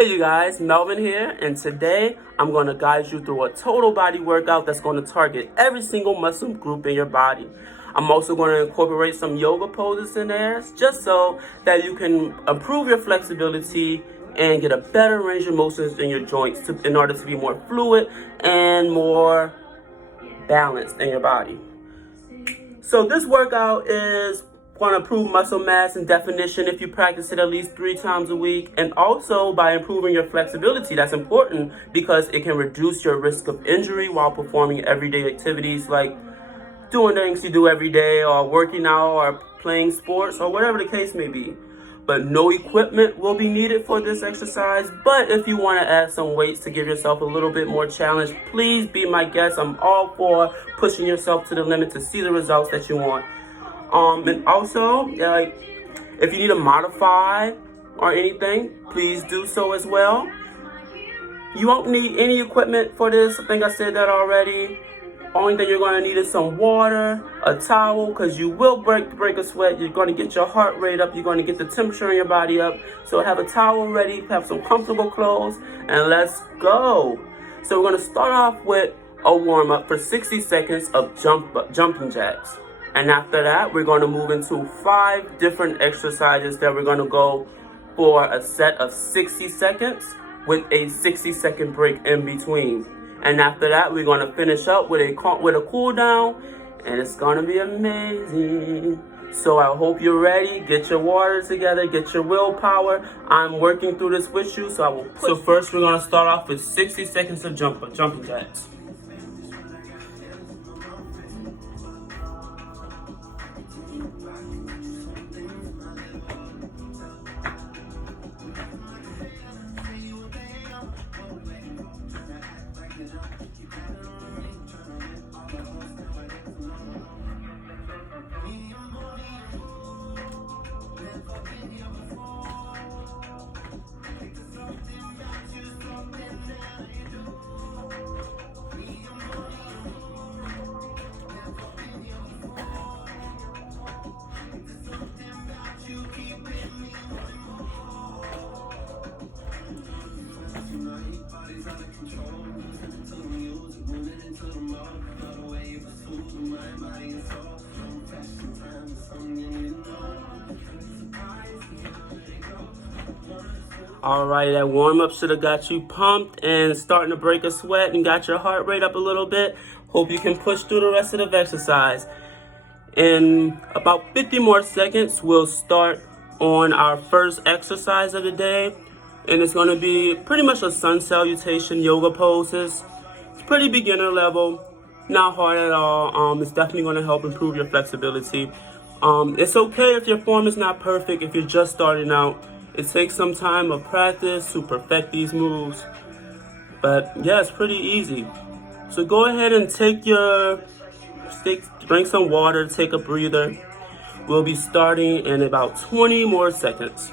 Hey you guys, Melvin here, and today I'm going to guide you through a total body workout that's going to target every single muscle group in your body. I'm also going to incorporate some yoga poses in there just so that you can improve your flexibility and get a better range of motions in your joints in order to be more fluid and more balanced in your body. So this workout is going to improve muscle mass and definition if you practice it at least 3 times a week, and also by improving your flexibility. That's important because it can reduce your risk of injury while performing everyday activities like doing things you do every day, or working out, or playing sports, or whatever the case may be. But no equipment will be needed for this exercise. But if you want to add some weights to give yourself a little bit more challenge, please be my guest. I'm all for pushing yourself to the limit to see the results that you want. And also, if you need to modify or anything, please do so as well. You won't need any equipment for this. I think I said that already. Only thing you're going to need is some water, a towel, because you will break a sweat. You're going to get your heart rate up. You're going to get the temperature in your body up. So have a towel ready, have some comfortable clothes, and let's go. So we're going to start off with a warm-up for 60 seconds of jumping jacks. And after that, we're going to move into 5 different exercises that we're going to go for a set of 60 seconds with a 60-second break in between. And after that, we're going to finish up with a cool down, and it's going to be amazing. So I hope you're ready. Get your water together, get your willpower. I'm working through this with you, so I will push. So first, we're going to start off with 60 seconds of jumping jacks. Alright, that warm-up should have got you pumped and starting to break a sweat and got your heart rate up a little bit. Hope you can push through the rest of the exercise. In about 50 more seconds, we'll start on our first exercise of the day. And it's going to be pretty much a sun salutation yoga poses. It's pretty beginner level, not hard at all. It's definitely going to help improve your flexibility. It's okay if your form is not perfect, if you're just starting out. It takes some time of practice to perfect these moves. But yeah, it's pretty easy. So go ahead and drink some water, take a breather. We'll be starting in about 20 more seconds.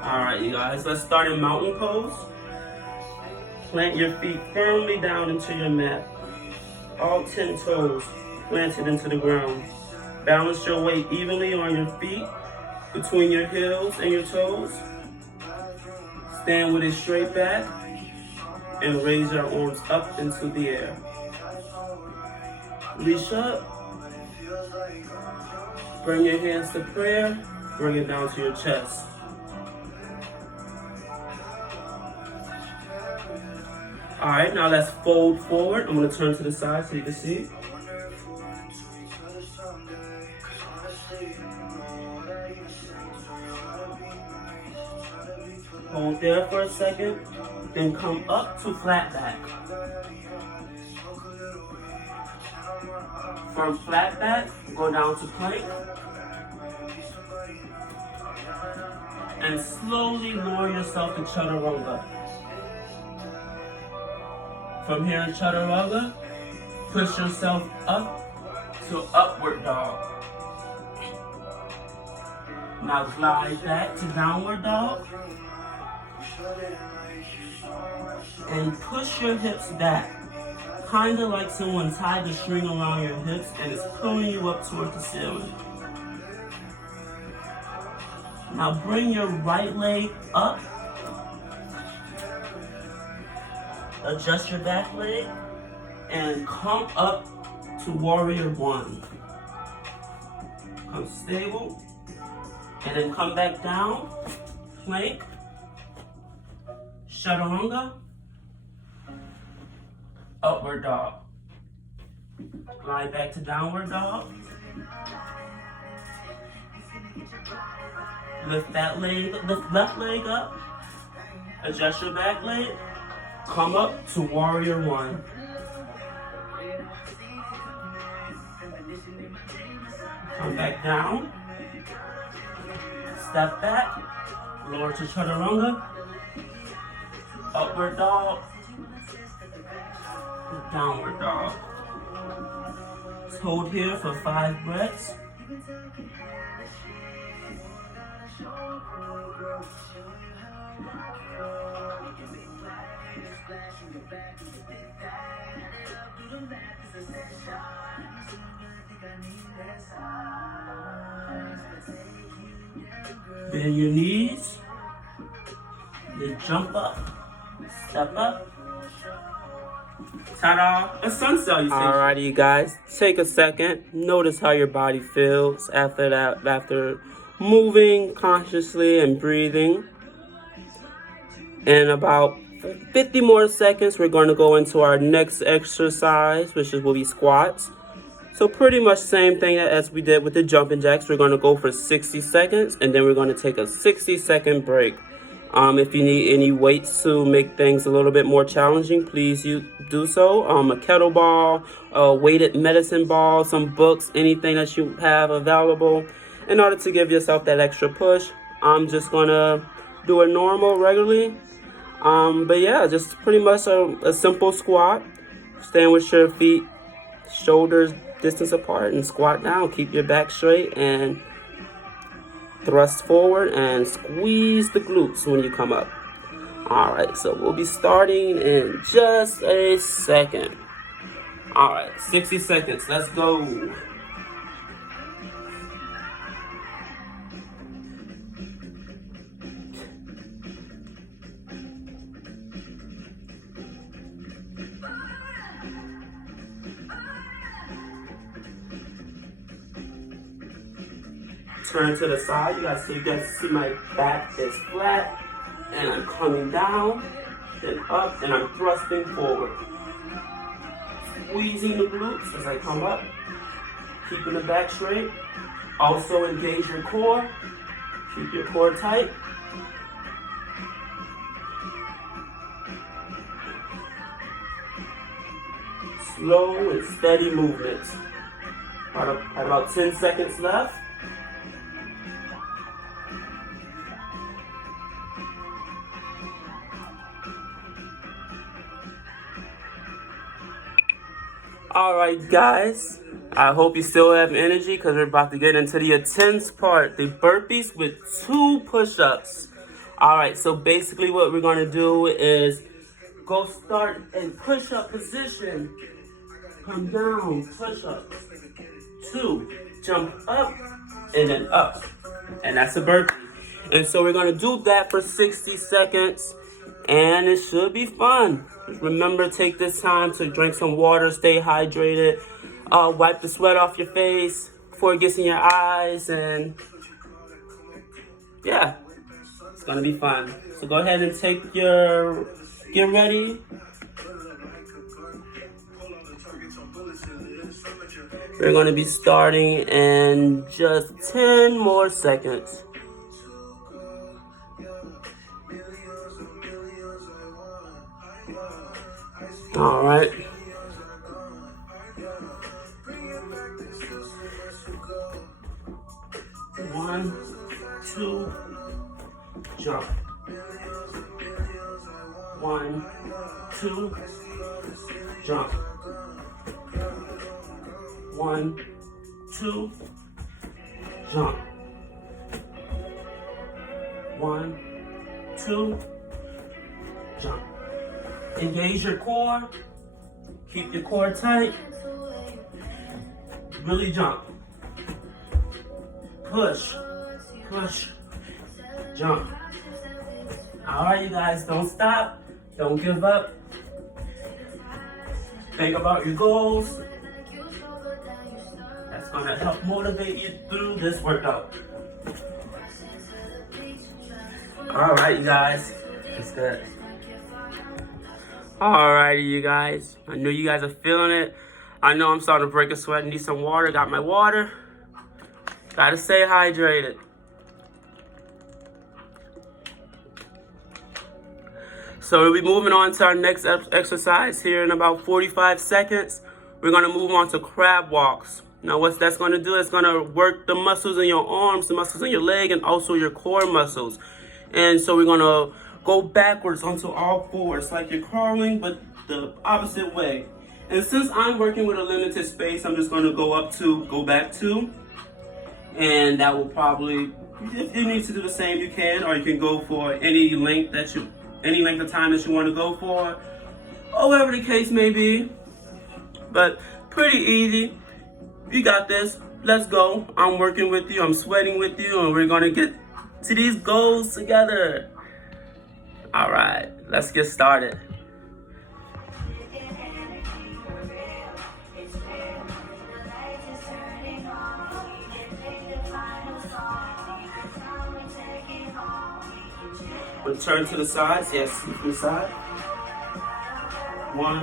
Alright, you guys, let's start in mountain pose. Plant your feet firmly down into your mat. All 10 toes planted into the ground. Balance your weight evenly on your feet, between your heels and your toes. Stand with a straight back and raise your arms up into the air. Reach up. Bring your hands to prayer. Bring it down to your chest. Alright, now let's fold forward. I'm going to turn to the side so you can see. Hold there for a second, then come up to flat back. From flat back, go down to plank. And slowly lower yourself to chaturanga. From here in chaturanga, push yourself up to upward dog. Now glide back to downward dog. And push your hips back. Kind of like someone tied the string around your hips and is pulling you up towards the ceiling. Now bring your right leg up. Adjust your back leg and come up to warrior one. Come stable and then come back down, plank, chaturanga, upward dog. Glide back to downward dog. Lift that leg, lift left leg up. Adjust your back leg. Come up to warrior one. Come back down. Step back. Lower to chaturanga. Upward dog. Downward dog. Hold here for 5 breaths. Bend your knees. Then jump up. Step up. Ta-da! A sun salutation. Alrighty, you guys. Take a second. Notice how your body feels after that, after moving consciously and breathing. In about 50 more seconds, we're going to go into our next exercise, which will be squats. So pretty much same thing as we did with the jumping jacks. We're going to go for 60 seconds, and then we're going to take a 60-second break. If you need any weights to make things a little bit more challenging, please do so. A kettlebell, a weighted medicine ball, some books, anything that you have available in order to give yourself that extra push. I'm just going to do it normal, regularly. But yeah, just pretty much a simple squat. Stand with your feet, shoulders distance apart, and squat down. Keep your back straight and thrust forward and squeeze the glutes when you come up. All right, so we'll be starting in just a second. All right, 60 seconds. Let's go. Turn to the side. You guys see my back is flat, and I'm coming down, then up, and I'm thrusting forward. Squeezing the glutes as I come up, keeping the back straight. Also engage your core. Keep your core tight. Slow and steady movements. About 10 seconds left. Alright guys, I hope you still have energy because we're about to get into the intense part, the burpees with 2 push-ups. Alright, so basically what we're going to do is go start in push-up position, come down, push-up, 2, jump up, and then up, and that's a burpee. And so we're going to do that for 60 seconds, and it should be fun. Remember, take this time to drink some water, stay hydrated, wipe the sweat off your face before it gets in your eyes, and yeah, it's gonna be fun. So go ahead and get ready. We're gonna be starting in just 10 more seconds. All right. One, 2, jump. 1, 2, jump. 1, 2, jump. 1, 2, jump. Engage your core. Keep your core tight. Really jump. Push, push, jump. All right, you guys, don't stop. Don't give up. Think about your goals. That's gonna help motivate you through this workout. All right, you guys, it's good. All righty, you guys. I know you guys are feeling it. I know I'm starting to break a sweat. Need some water. Got my water. Gotta stay hydrated. So we'll be moving on to our next exercise here in about 45 seconds. We're gonna move on to crab walks. Now what that's gonna do is gonna work the muscles in your arms, the muscles in your leg, and also your core muscles. And so we're gonna go backwards onto all fours, like you're crawling, but the opposite way. And since I'm working with a limited space, I'm just gonna go back to, and that will probably, if you need to do the same, you can, or you can go for any length of time that you want to go for, or whatever the case may be. But pretty easy. You got this. Let's go. I'm working with you. I'm sweating with you, and we're gonna get to these goals together. All right, let's get started. Turn to the sides. Yes, to the side. 1,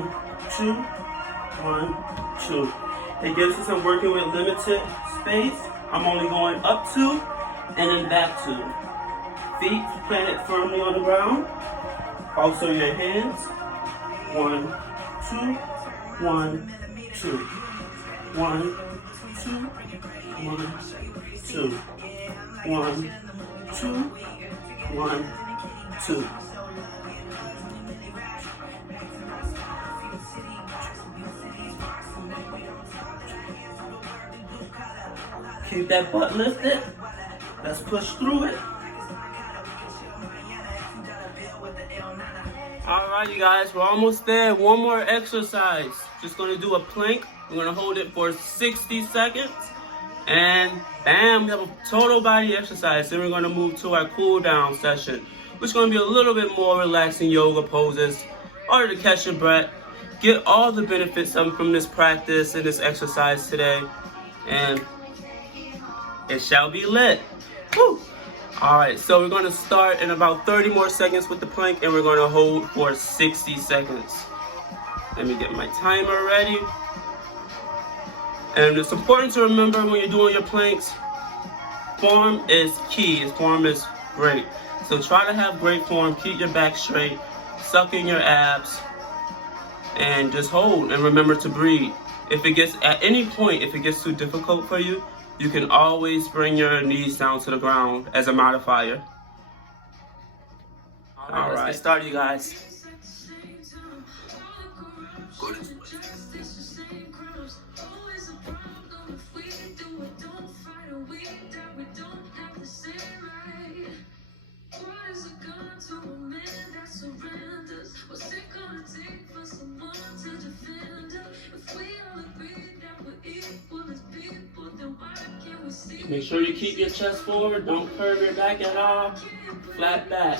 2, 1, 2. It gives us, I'm working with limited space. I'm only going up 2 and then back 2. Feet planted firmly on the ground. Also your hands. 1, 2, 1, 2. 1, 2, 1, 2. 1, 2, 1, 2. Keep that butt lifted. Let's push through it. All right, you guys, we're almost there. One more exercise. Just gonna do a plank. We're gonna hold it for 60 seconds. And bam, we have a total body exercise. Then we're gonna move to our cool down session, which is going to be a little bit more relaxing yoga poses, in order to catch your breath, get all the benefits from this practice and this exercise today, and it shall be lit. Woo! All right, so we're going to start in about 30 more seconds with the plank, and we're going to hold for 60 seconds. Let me get my timer ready. And it's important to remember when you're doing your planks, form is key. Form is great. So try to have great form, keep your back straight, suck in your abs, and just hold, and remember to breathe. If it gets, at any point, if it gets too difficult for you, you can always bring your knees down to the ground as a modifier. All right, let's get started, you guys. Make sure you keep your chest forward. Don't curve your back at all. Flat back.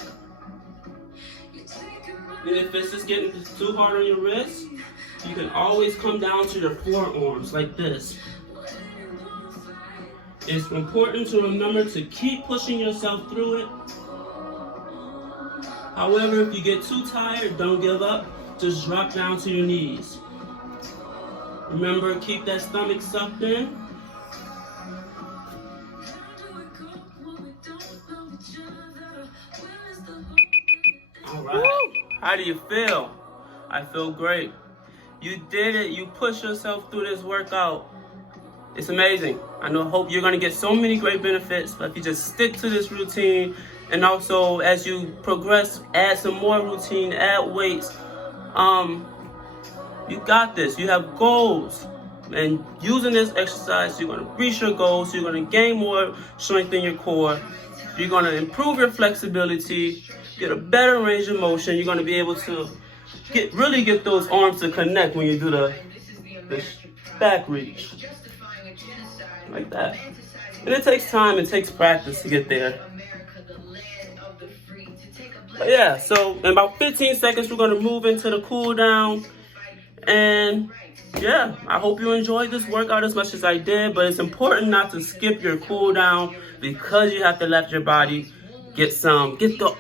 And if it's just getting too hard on your wrist, you can always come down to your forearms like this. It's important to remember to keep pushing yourself through it. However, if you get too tired, don't give up. Just drop down to your knees. Remember, keep that stomach sucked in. All right. How do you feel? I feel great. You did it. You pushed yourself through this workout. It's amazing. Hope you're going to get so many great benefits, but if you just stick to this routine, and also as you progress, add some more routine, add weights. You got this. You have goals. And using this exercise, you're going to reach your goals. You're going to gain more strength in your core. You're going to improve your flexibility. get a better range of motion. You're going to be able to really get those arms to connect when you do the back reach. Like that. And it takes time, it takes practice to get there. But yeah, so in about 15 seconds, we're going to move into the cool down. And yeah, I hope you enjoyed this workout as much as I did, but it's important not to skip your cool down because you have to let your body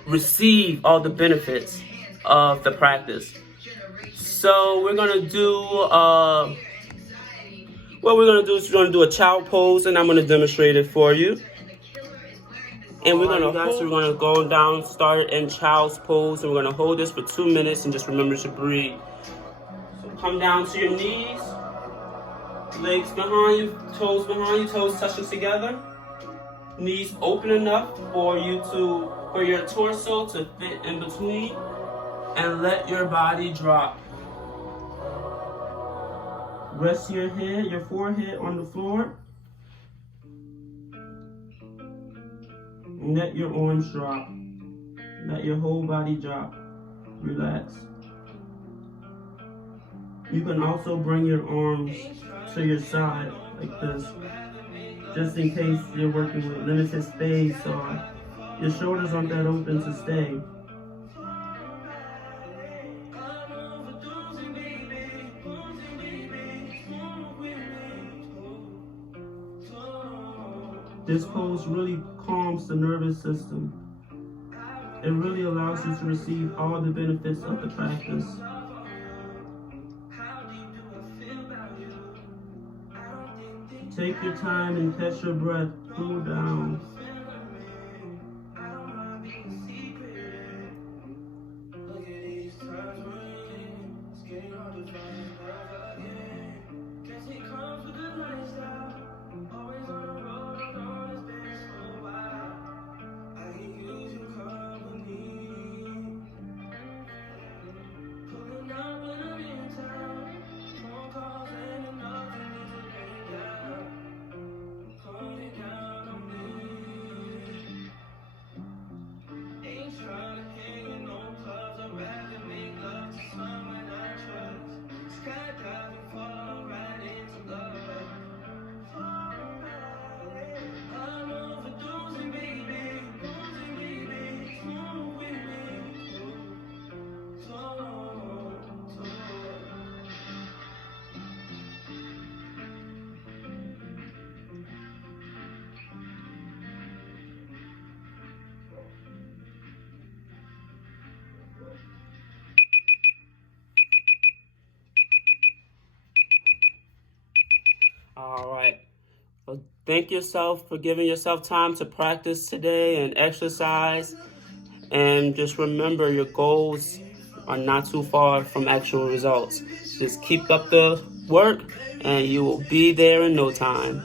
receive all the benefits of the practice. So we're gonna do what we're gonna do a child pose, and I'm gonna demonstrate it for you. And we're gonna go down, start in child's pose, and we're gonna hold this for 2 minutes and just remember to breathe. So come down to your knees, legs behind you, toes touching together. Knees open enough for your torso to fit in between, and let your body drop. Rest your forehead on the floor. And let your arms drop. Let your whole body drop. Relax. You can also bring your arms to your side like this, just in case you're working with limited space or your shoulders aren't that open to stay. This pose really calms the nervous system. It really allows you to receive all the benefits of the practice. Take your time and catch your breath. Cool down. All right. Well, thank yourself for giving yourself time to practice today and exercise. And just remember, your goals are not too far from actual results. Just keep up the work and you will be there in no time.